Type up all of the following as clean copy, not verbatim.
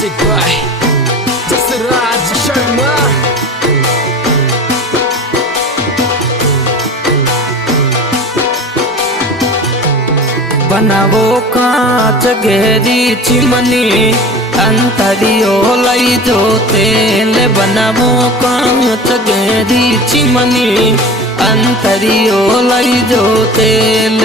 Music by Jasraj Sharma. बनावो कांच गहरी चिमनी अंतरियो लई जो तेल। बनावो कांच गहरी चिमनी अंतरियो लई जो तेल।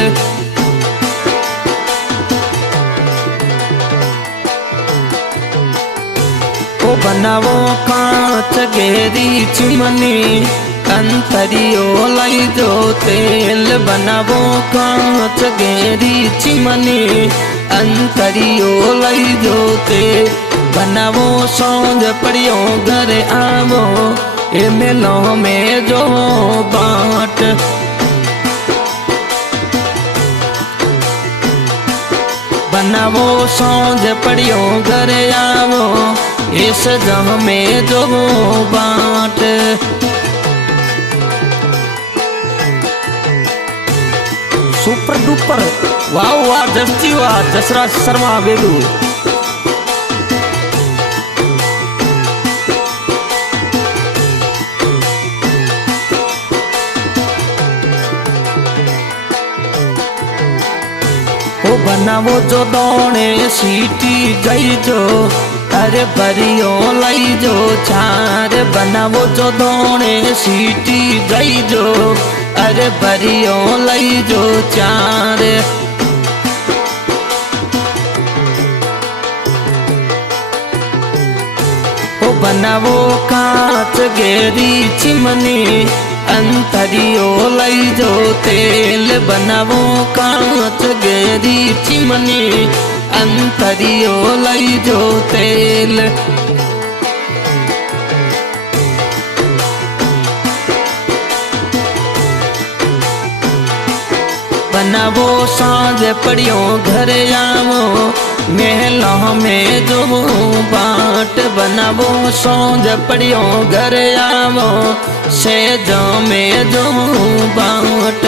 ओ बनावो कांच गहरी चिमनी अंतरियो लई जो तेल। बनावो कांच गहरी चिमनी अंतरियो लई जो तेल। बनावो सौंज पड़ियो घर आवो ए मेलो में जो बाट। बनावो सौंज पड़ियो घर आवो इस जह में जो बाट। सुपर डुपर वाह वाह जस्ती वाह जसराज शर्मा बेदू। ओ बनावो जो दोने सीटी गई जो अरे बरियो लई जो चार। बनावो जो दोने सीटी गई जो अरे बरियो लई जो चार। ओ बनावो कांच गहरी चिमनी अंतरियो लई जो तेल। बनावो कांच गहरी चिमनी अंतरियो लई जो तेल। बनावो सांझ पड़ियो घर आवो महलों में जो बाट। बनावो सांझ पड़ियो घर आवो सेजों में जो बाट।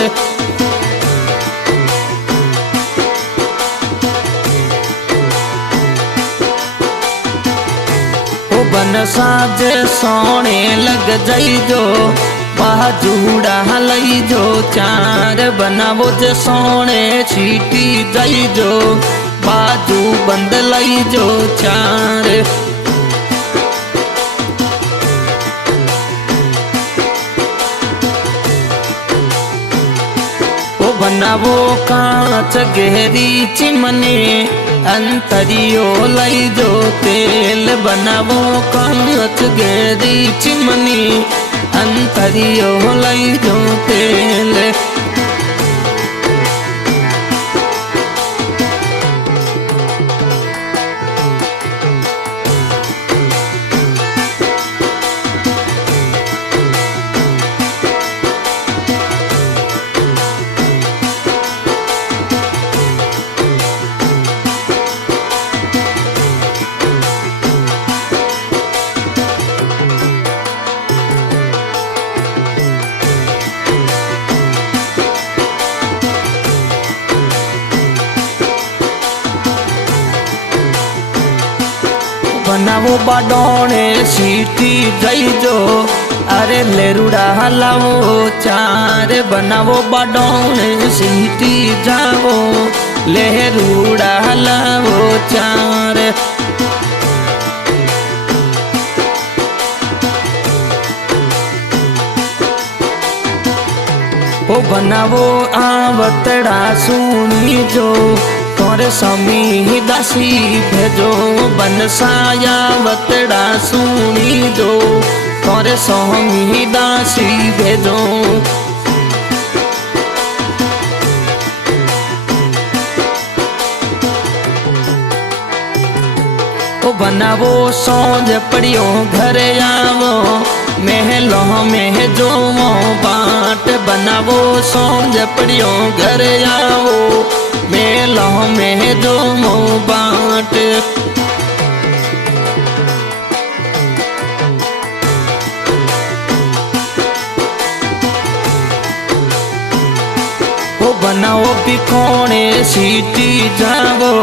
ओ बन साजे सोने लग जाई जो बाजूड़ा लई जो चार। बनावो जे सोने छीटी जाई जो बाजू बंद लई जो चार। ओ बनावो कांच गहरी चिमनी अंतरियो लई जो तेल। बनावो कांच गहरी चिमनी अंतरियो लई जो तेल। बनावो बाडोने सीटी गई जो अरे लेरुड़ा हलावो चार। बनावो बाडोने सीटी जावो लेरुड़ा हलावो चार। ओ बनावो आवतड़ा सुनी जो तोरे समी दासी भेजो। बनसाया वतड़ा सुनी जो तोरे समी दासी भेजो। ओ बनावो सौंज पड़ियो घर आवो महलों में जो बाट। बनावो सौंज पड़ियो घर आवो मेलों में जो बाट। ओ बनाओ बिकोने सीटी जावो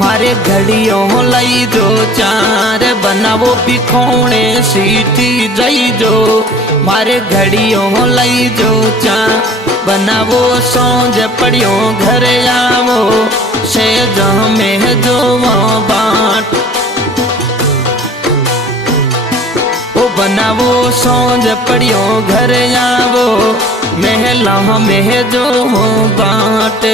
मारे घड़ियों लई जो चार बनावो बिखोणे सीटी जई जो मारे घड़ियों लई जो चार बनावो सौंज पड़ियो घर आवो से में जो बाट ओ बनावो सौंज पड़ियो घर आवो महला में जो बाट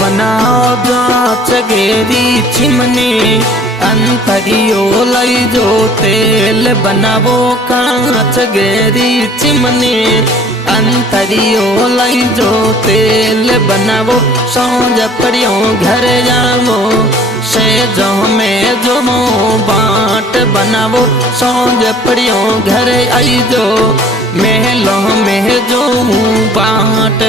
बनाओ जांच गेरी चिमनी अंतरियो लई जो तेल बनावो कांच गेरी चिमनी अंतरियो लई जो तेल बनावो सौंज पड़ियो घर जावो से जो में जो बाट बनावो सौंज पड़ियो घर आई जो महलों में जो बाट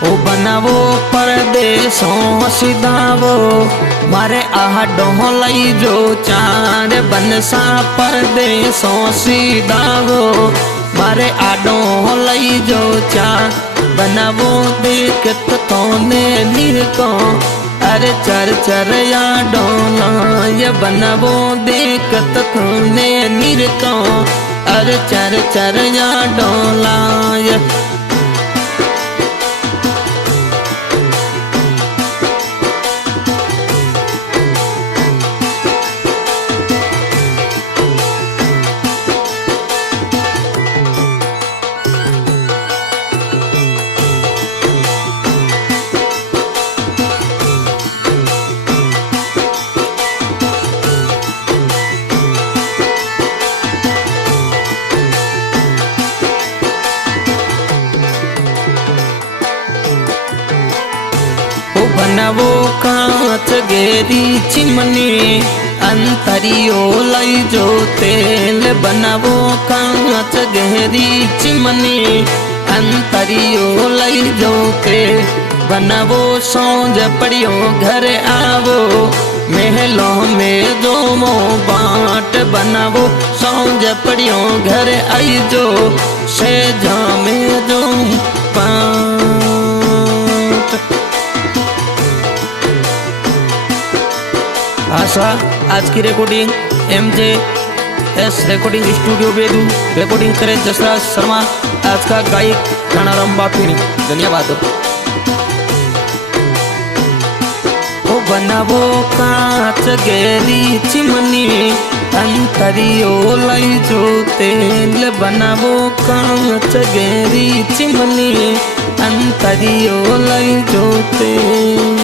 ओ बनावो परदेसों सिधावो मारे आहडों लई जो चार बनसा परदेसों सिधावो मारे आडों लई जो चार बनावो देखत तोने निरको अरे चर चर या डोला ये बनावो देखत तोने निरको अरे चर चर या डोला ये बनावो कांच गेरी चिमनी अंतरियो लई जो तेल बनावो कांच गेरी चिमनी अंतरियो लई जो तेल बनावो सौंज पड़ियो घर आवो महलों में जो बाट बनावो सौंज पड़ियो घर आई जो से में जो बाट। आशा आज की रिकॉर्डिंग MJS रिकॉर्डिंग स्टूडियो बेदू रिकॉर्डिंग करे जसराज शर्मा आज का गायक कानाराम बापी धन्यवाद। ओ बनावो कांच गेरी चिमनी अंतरियो लई जो तेल बनावो कांच गेरी चिमनी अंतरियो लई जो तेल।